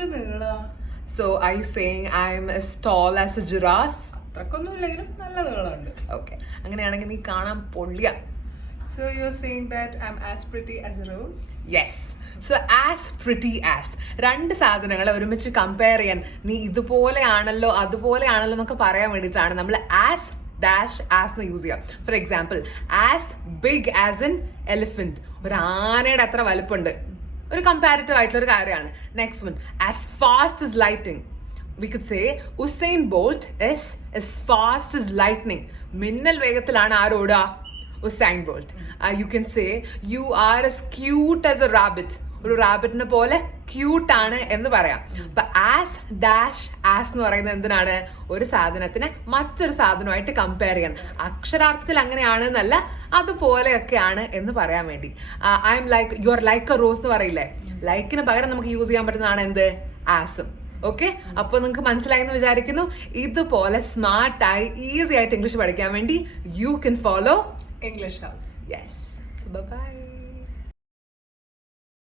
എന്തൊരു നീള. So are you saying I'm as tall as a giraffe? അത്രക്കൊന്നും ഇല്ലെങ്കിലും നല്ല നീളമുണ്ട്. Okay. അങ്ങനെയാണെങ്കിൽ നീ കാണാൻ പൊള്ളിയ. So you're saying that I'm as pretty as a rose? Yes. So as pretty as. രണ്ട് സാധനങ്ങളെ ഒരുമിച്ച് കമ്പയർ ചെയ്യാൻ നീ ഇതുപോലെയാണല്ലോ അതുപോലെയാണല്ലോ എന്നൊക്കെ പറയാൻ വേണ്ടിയിട്ടാണ് നമ്മൾ ആസ് ഡാഷ് ആസ് എന്ന് യൂസ് ചെയ്യാം. For example as big as an elephant, ഒരു ആനയുടെ അത്ര വലുപ്പമുണ്ട്, ഒരു കമ്പാരിറ്റീവ് ആയിട്ടുള്ള ഒരു കാര്യമാണ്. Next one as fast is lighting. We could say Usain Bolt is as fast as lightning. മിന്നൽ വേഗത്തിലാണ് ആരോടുക? Usain Bolt. You can say you are as cute as a rabbit. ഒരു റാബിറ്റിനെ പോലെ ക്യൂട്ട് ആണ് എന്ന് പറയാം. അപ്പൊ ആസ് ഡാഷ് ആസ് എന്ന് പറയുന്നത് എന്തിനാണ്? ഒരു സാധനത്തിനെ മറ്റൊരു സാധനമായിട്ട് കമ്പയർ ചെയ്യാൻ. അക്ഷരാർത്ഥത്തിൽ അങ്ങനെയാണ് എന്നല്ല, അതുപോലെയൊക്കെയാണ് എന്ന് പറയാൻ വേണ്ടി. I M like you are like A rose എന്ന് പറയില്ലേ? ലൈക്കിന് പകരം നമുക്ക് യൂസ് ചെയ്യാൻ പറ്റുന്നതാണ് എന്ത്? ആസും. ഓക്കെ, അപ്പോൾ നിങ്ങൾക്ക് മനസ്സിലായി എന്ന് വിചാരിക്കുന്നു. ഇതുപോലെ സ്മാർട്ടായി ഈസി ആയിട്ട് ഇംഗ്ലീഷ് പഠിക്കാൻ വേണ്ടി you can follow English House. Yes. By.